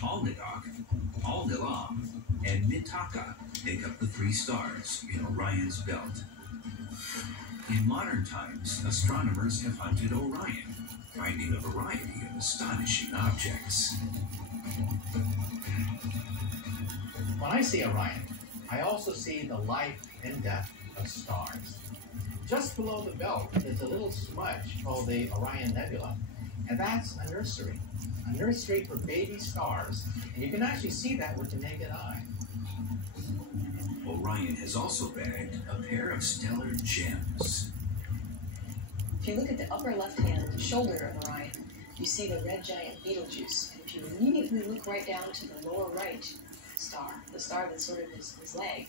Alnidak, Alnilam, and Mitaka make up the three stars in Orion's belt. In modern times, astronomers have hunted Orion, finding a variety of astonishing objects. When I see Orion, I also see the life and death of stars. Just below the belt is a little smudge called the Orion Nebula, and that's a nursery for baby stars, and you can actually see that with the naked eye. Orion has also bagged a pair of stellar gems. If you look at the upper left-hand shoulder of Orion, you see the red giant Betelgeuse, and if you immediately look right down to the lower right star, the star that's sort of his leg,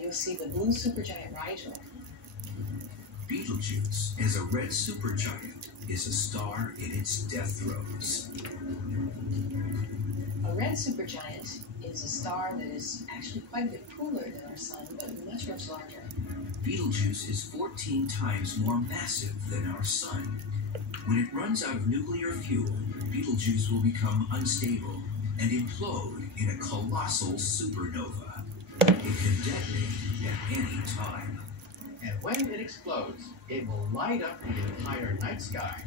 you'll see the blue supergiant Rigel. Betelgeuse, as a red supergiant, is a star in its death throes. A red supergiant is a star that is actually quite a bit cooler than our sun, but much, much larger. Betelgeuse is 14 times more massive than our sun. When it runs out of nuclear fuel, Betelgeuse will become unstable and implode in a colossal supernova. It can detonate at any time. And when it explodes, it will light up the entire night sky,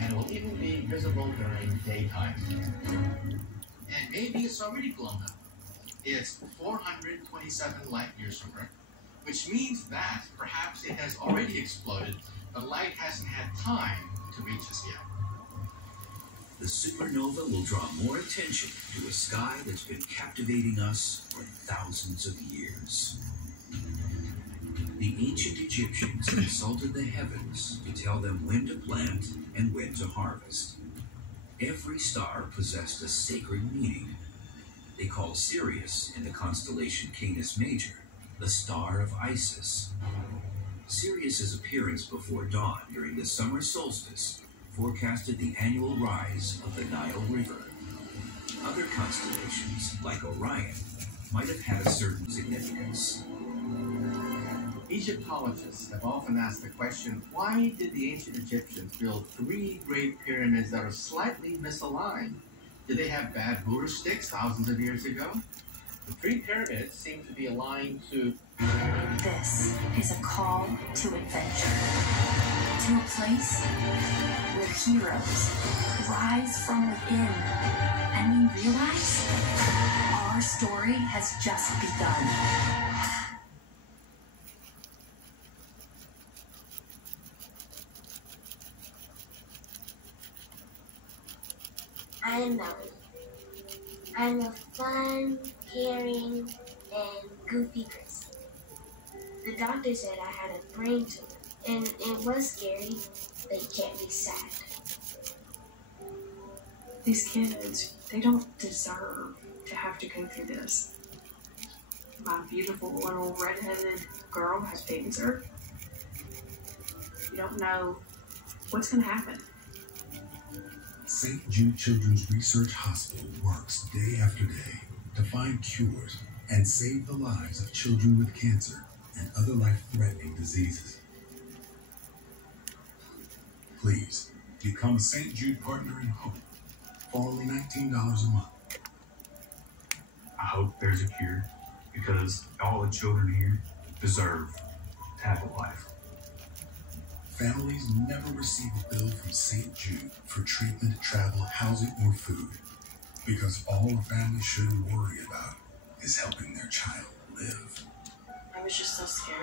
and will even be visible during daytime. And maybe it's already blown up. It's 427 light years from Earth, which means that perhaps it has already exploded, but light hasn't had time to reach us yet. The supernova will draw more attention to a sky that's been captivating us for thousands of years. The ancient Egyptians consulted the heavens to tell them when to plant and when to harvest. Every star possessed a sacred meaning. They called Sirius in the constellation Canis Major the star of Isis. Sirius's appearance before dawn during the summer solstice forecasted the annual rise of the Nile River. Other constellations, like Orion, might have had a certain significance. Egyptologists have often asked the question, why did the ancient Egyptians build 3 great pyramids that are slightly misaligned? Did they have bad ruler sticks thousands of years ago? The 3 pyramids seem to be aligned to... This is a call to adventure. To a place where heroes rise from within. And we realize our story has just begun. I am Melanie. I'm a fun, caring, and goofy person. The doctor said I had a brain tumor, and it was scary, but you can't be sad. These kids, they don't deserve to have to go through this. My beautiful little redheaded girl has baby syrup. You don't know what's going to happen. St. Jude Children's Research Hospital works day after day to find cures and save the lives of children with cancer and other life-threatening diseases. Please, become a St. Jude Partner in Hope for only $19 a month. I hope there's a cure, because all the children here deserve to have a life. Families never receive a bill from St. Jude for treatment, travel, housing, or food, because all a family should worry about is helping their child live. I was just so scared.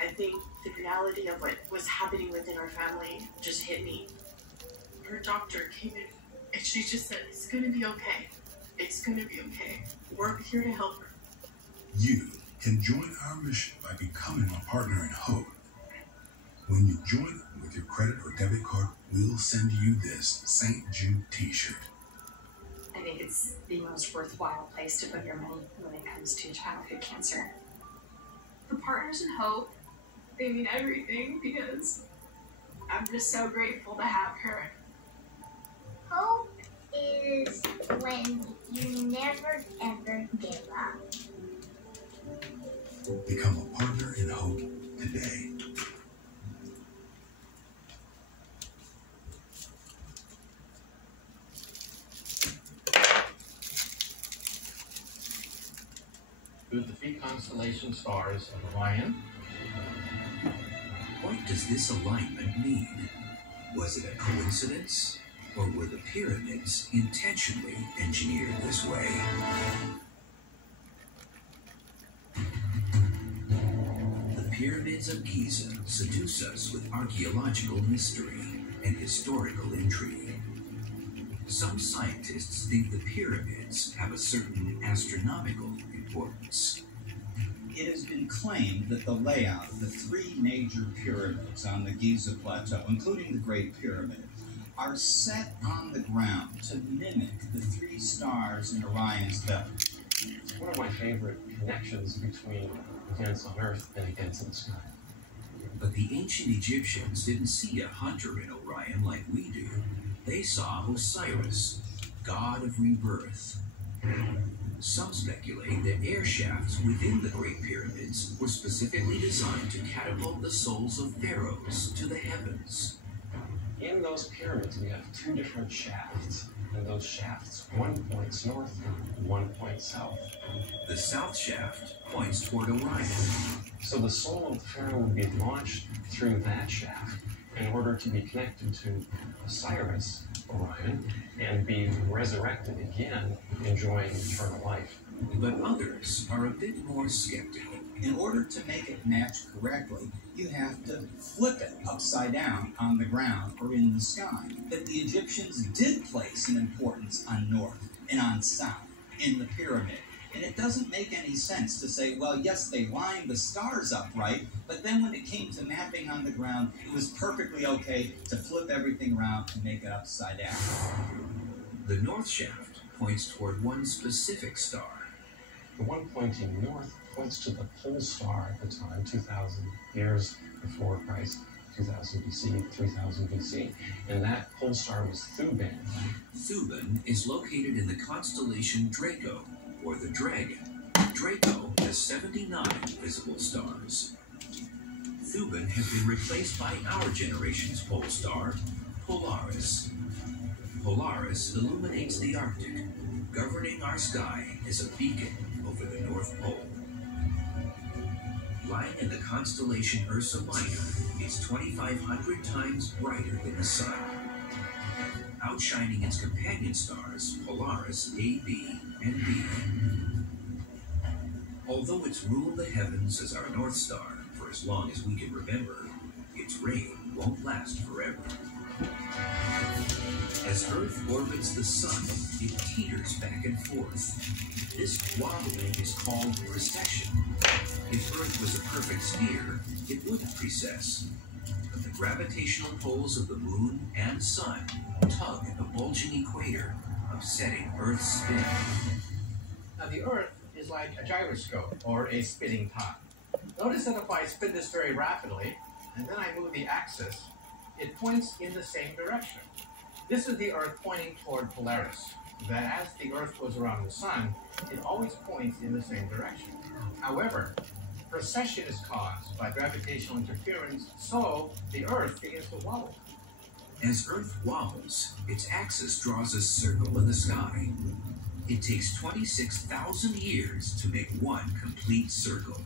I think the reality of what was happening within our family just hit me. Her doctor came in and she just said, it's going to be okay. It's going to be okay. We're here to help her. You can join our mission by becoming a Partner in Hope. When you join with your credit or debit card, we'll send you this St. Jude t-shirt. I think it's the most worthwhile place to put your money when it comes to childhood cancer. The Partners in Hope, they mean everything because I'm just so grateful to have her. Hope is when you never ever give up. Become a Partner in Hope today. through the three constellation stars of Orion. What does this alignment mean? Was it a coincidence, or were the pyramids intentionally engineered this way? The pyramids of Giza seduce us with archaeological mystery and historical intrigue. Some scientists think the pyramids have a certain astronomical importance. It has been claimed that the layout of the three major pyramids on the Giza Plateau, including the Great Pyramid, are set on the ground to mimic the three stars in Orion's belt. It's one of my favorite connections between events on Earth and events in the sky. But the ancient Egyptians didn't see a hunter in Orion like we do. They saw Osiris, god of rebirth. Some speculate that air shafts within the Great Pyramids were specifically designed to catapult the souls of pharaohs to the heavens. In those pyramids, we have two different shafts, and those shafts, one points north, one points south. The south shaft points toward Orion. So the soul of the pharaoh would be launched through that shaft in order to be connected to Osiris, Orion, and be resurrected again, enjoying eternal life. But others are a bit more skeptical. In order to make it match correctly, you have to flip it upside down on the ground or in the sky. That the Egyptians did place an importance on north and on south in the pyramid. And it doesn't make any sense to say, well, yes, they lined the stars up right, but then when it came to mapping on the ground, it was perfectly okay to flip everything around and make it upside down. The north shaft points toward one specific star. The one pointing north points to the pole star at the time, 2,000 years before Christ, 2000 BC, 3000 BC. And that pole star was Thuban. Thuban is located in the constellation Draco, or the Dragon. Draco has 79 visible stars. Thuban has been replaced by our generation's pole star, Polaris. Polaris illuminates the Arctic, governing our sky as a beacon over the North Pole. Lying in the constellation Ursa Minor, is 2,500 times brighter than the Sun, outshining its companion stars, Polaris A, B, and B. Although it's ruled the heavens as our North Star for as long as we can remember, its reign won't last forever. As Earth orbits the Sun, it teeters back and forth. This wobbling is called precession. If Earth was a perfect sphere, it wouldn't precess. But the gravitational poles of the Moon and Sun tug at the bulging equator, upsetting Earth's spin. Now the Earth is like a gyroscope or a spinning top. Notice that if I spin this very rapidly, and then I move the axis, it points in the same direction. This is the Earth pointing toward Polaris. That as the Earth goes around the Sun, it always points in the same direction. However, precession is caused by gravitational interference, so the Earth begins to wobble. As Earth wobbles, its axis draws a circle in the sky. It takes 26,000 years to make one complete circle.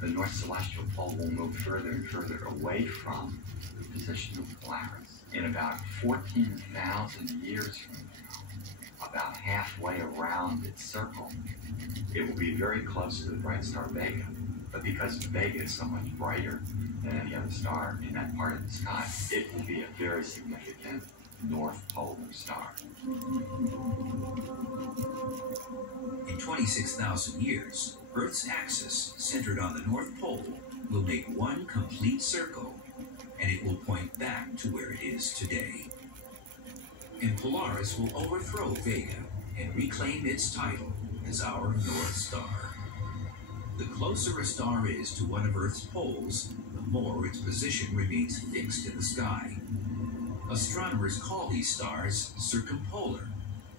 The North Celestial Pole will move further and further away from the position of Polaris. In about 14,000 years from now, about halfway around its circle, it will be very close to the bright star Vega. But because Vega is so much brighter than any other star in that part of the sky, it will be a very significant North Polar star. In 26,000 years, Earth's axis, centered on the North Pole, will make one complete circle, and it will point back to where it is today. And Polaris will overthrow Vega and reclaim its title as our North Star. The closer a star is to one of Earth's poles, the more its position remains fixed in the sky. Astronomers call these stars circumpolar,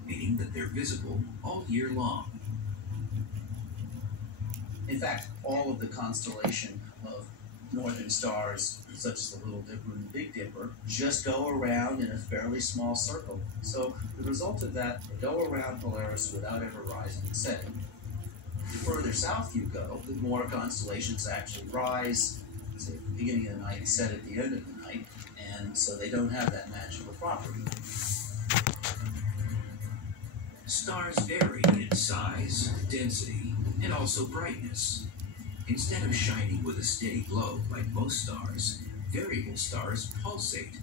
meaning that they're visible all year long. In fact, all of the constellation of northern stars, such as the Little Dipper and the Big Dipper, just go around in a fairly small circle. So the result of that, they go around Polaris without ever rising and setting. The further south you go, the more constellations actually rise, say at the beginning of the night, set at the end of the night, and so they don't have that magical property. Stars vary in size, density, and also brightness. Instead of shining with a steady glow like most stars, variable stars pulsate,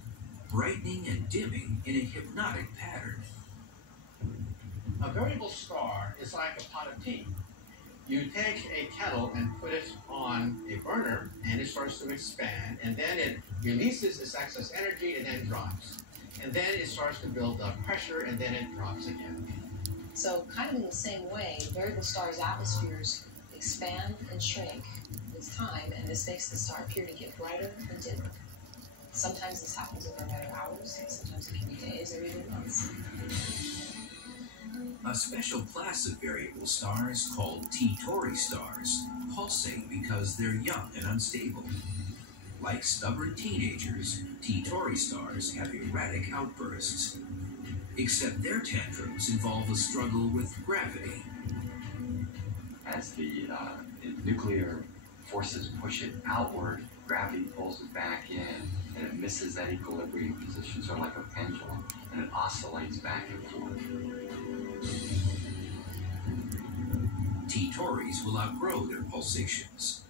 brightening and dimming in a hypnotic pattern. A variable star is like a pot of tea. You take a kettle and put it on a burner, and it starts to expand, and then it releases its excess energy and then drops. And then it starts to build up pressure, and then it drops again. So, kind of in the same way, variable stars' atmospheres expand and shrink with time, and this makes the star appear to get brighter and dimmer. Sometimes this happens over a matter of hours, and sometimes it can be days or even months. A special class of variable stars called T-Tauri stars pulsate because they're young and unstable. Like stubborn teenagers, T-Tauri stars have erratic outbursts. Except their tantrums involve a struggle with gravity. As the nuclear forces push it outward, gravity pulls it back in, and it misses that equilibrium position, sort of like a pendulum, and it oscillates back and forth. T-Tauris will outgrow their pulsations.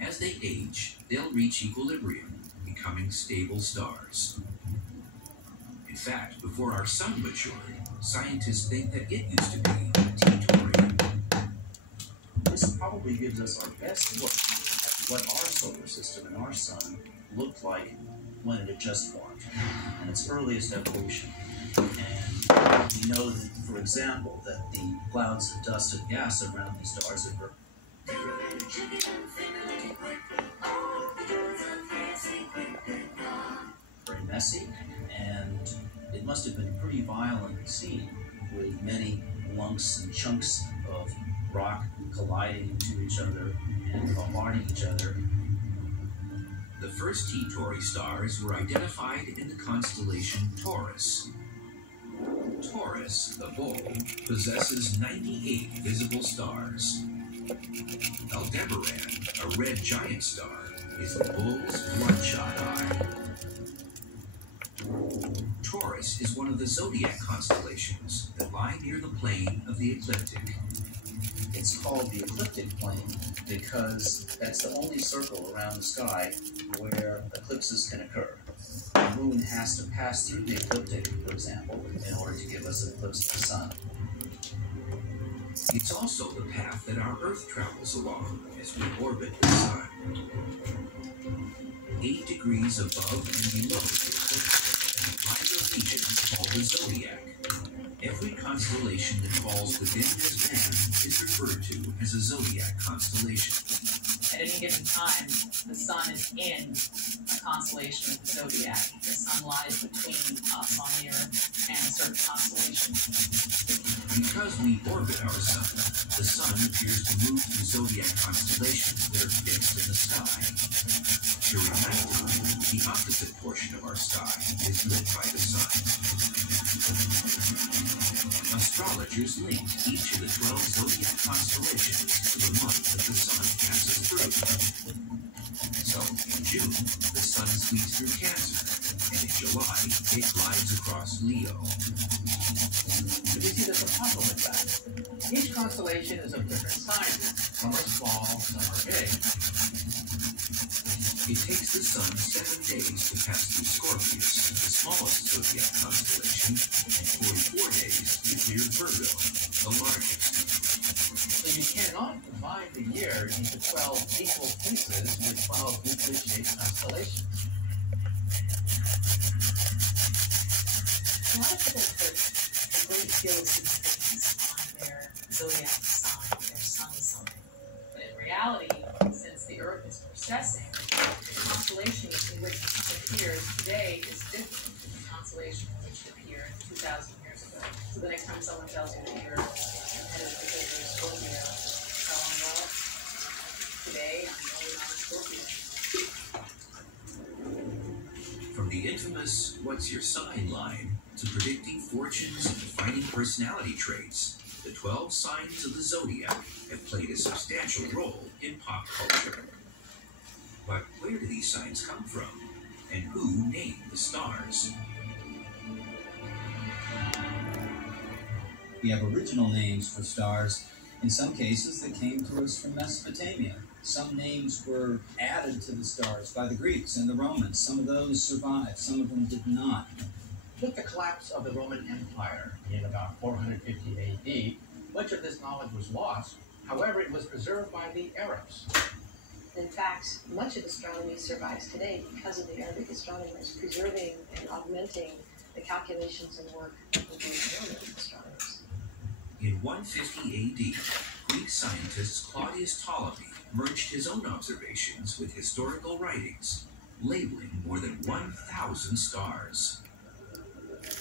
As they age, they'll reach equilibrium, becoming stable stars. In fact, before our sun matured, scientists think that it used to be T-Tauri. This probably gives us our best look at what our solar system and our sun looked like when it had just formed, and its earliest evolution. And we know that, for example, that the clouds of dust and gas around these stars are very messy, and it must have been a pretty violent scene with many lumps and chunks of rock colliding into each other and bombarding each other. The first T-Tauri stars were identified in the constellation Taurus. Taurus, the bull, possesses 98 visible stars. Aldebaran, a red giant star, is the bull's bloodshot eye. Taurus is one of the zodiac constellations that lie near the plane of the ecliptic. It's called the ecliptic plane because that's the only circle around the sky where eclipses can occur. The moon has to pass through the ecliptic, for example, in order to give us an eclipse of the sun. It's also the path that our Earth travels along as we orbit the sun. 8 degrees above and below the ecliptic lies a region called the zodiac. Every constellation that falls within this band is referred to as a zodiac constellation. At any given time, the sun is in a constellation of the zodiac. The sun lies between us on the Earth and a certain constellation. Because we orbit our sun, the sun appears to move through zodiac constellations that are fixed in the sky. During nighttime, the opposite portion of our sky is lit by the sun. Astrologers link each of the 12 zodiac constellations to the month that the sun passes through. So, in June, the sun sweeps through Cancer, and in July, it glides across Leo. But you see, there's a problem with that. Each constellation is of different sizes. Some are small, some are big. It takes the sun 7 days to pass through Scorpius, the smallest zodiac constellation, and 44 days to clear Virgo, the largest. So you cannot divide the year into 12 equal pieces with 12 equally shaped constellations. A lot of people put a great deal of significance on their zodiac sign, their sun sign. But in reality, since the Earth is precessing, the constellation in which the sun appears today is different from the constellation in which it appeared 2,000 years ago. So the next time someone tells you that you're headed to the Scorpio, tell them, well, today I'm really not a Scorpio. From the infamous "What's your sign" line to predicting fortunes and defining personality traits, the 12 signs of the zodiac have played a substantial role in pop culture. But where do these signs come from? And who named the stars? We have original names for stars. In some cases, they came to us from Mesopotamia. Some names were added to the stars by the Greeks and the Romans. Some of those survived, some of them did not. With the collapse of the Roman Empire in about 450 AD, much of this knowledge was lost. However, it was preserved by the Arabs. In fact, much of astronomy survives today because of the Arabic astronomers preserving and augmenting the calculations and work of the Roman astronomers. In 150 AD, Greek scientist Claudius Ptolemy merged his own observations with historical writings, labeling more than 1,000 stars.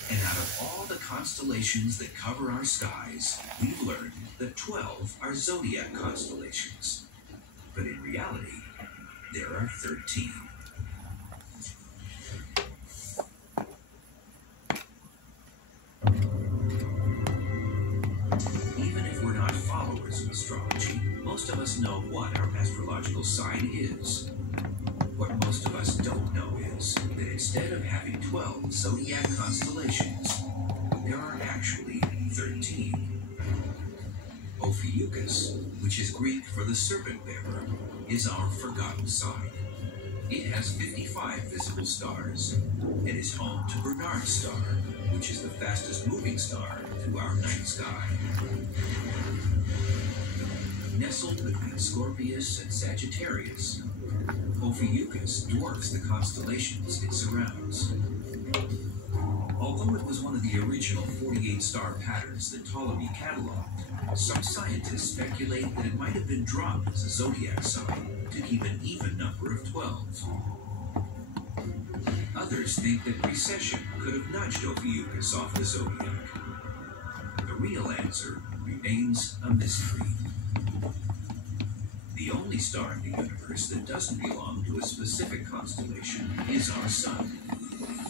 And out of all the constellations that cover our skies, we've learned that 12 are zodiac constellations. But in reality, there are 13. Even if we're not followers of astrology, most of us know what our astrological sign is. What most of us don't know is that instead of having 12 zodiac constellations, there are actually 13. Ophiuchus, which is Greek for the serpent bearer, is our forgotten sign. It has 55 visible stars and is home to Bernard's star, which is the fastest moving star through our night sky. Nestled between Scorpius and Sagittarius, Ophiuchus dwarfs the constellations it surrounds. Although it was one of the original 48-star patterns that Ptolemy cataloged, some scientists speculate that it might have been dropped as a zodiac sign to keep an even number of 12. Others think that precession could have nudged Ophiuchus off the zodiac. The real answer remains a mystery. The only star in the universe that doesn't belong to a specific constellation is our Sun.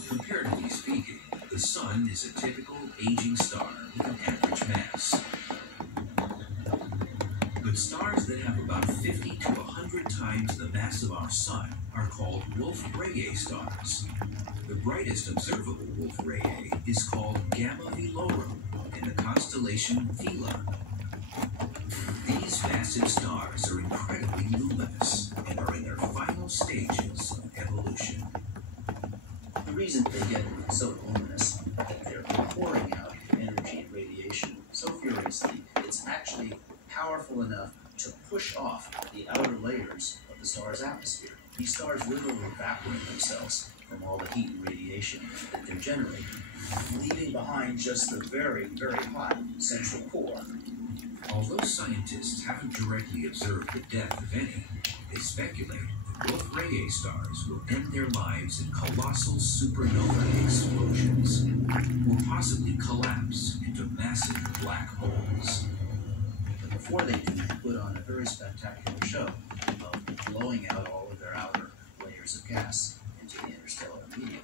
Comparatively speaking, the Sun is a typical aging star with an average mass. But stars that have about 50 to 100 times the mass of our Sun are called Wolf-Rayet stars. The brightest observable Wolf-Rayet is called Gamma Velorum in the constellation Vela. These massive stars are incredibly luminous and are in their final stages of evolution. The reason they get so luminous is that they're pouring out energy and radiation so furiously, it's actually powerful enough to push off the outer layers of the star's atmosphere. These stars literally evaporate themselves from all the heat and radiation that they're generating, leaving behind just the very, very hot central core. Although scientists haven't directly observed the death of any, they speculate that Wolf-Rayet stars will end their lives in colossal supernova explosions, or possibly collapse into massive black holes. But before they do, they put on a very spectacular show of blowing out all of their outer layers of gas into the interstellar medium.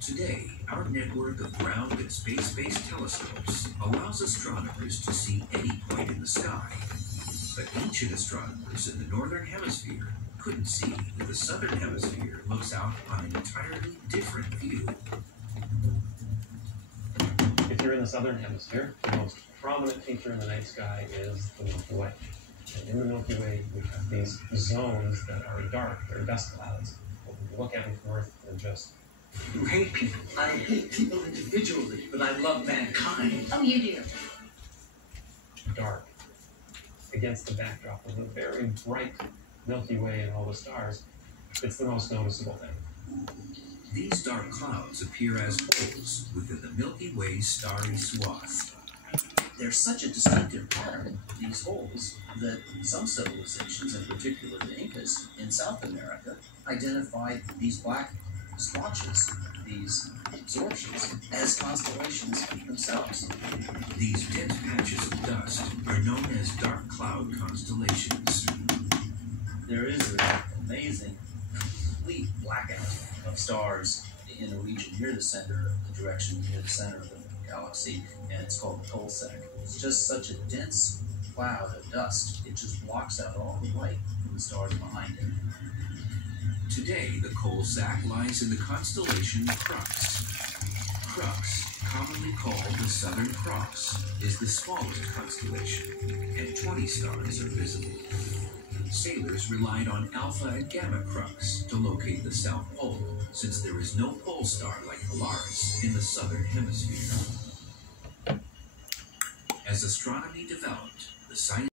Today, our network of ground and space-based telescopes allows astronomers to see any point in the sky. But ancient astronomers in the northern hemisphere couldn't see that the southern hemisphere looks out on an entirely different view. If you're in the southern hemisphere, the most prominent feature in the night sky is the Milky Way. And in the Milky Way, we have these zones that are dark, they're dust clouds. When you look at them from Earth, they're just... You hate people. I hate people individually, but I love mankind. Oh, you do. dark against the backdrop of the very bright Milky Way and all the stars. It's the most noticeable thing. These dark clouds appear as holes within the Milky Way's starry swath. There's such a distinctive pattern, these holes, that some civilizations, in particular the Incas in South America, identified these black splotches, these absorptions, as constellations themselves. These dense patches of dust are known as dark cloud constellations. There is an amazing, complete blackout of stars in a region near the center, the direction near the center of the galaxy, and it's called the coal sack. It's just such a dense cloud of dust. It just blocks out all the light from the stars behind it. Today, the coal sack lies in the constellation Crux. Crux, commonly called the Southern Cross, is the smallest constellation, and 20 stars are visible. Sailors relied on Alpha and Gamma Crux to locate the South Pole, since there is no pole star like Polaris in the Southern Hemisphere. As astronomy developed, the science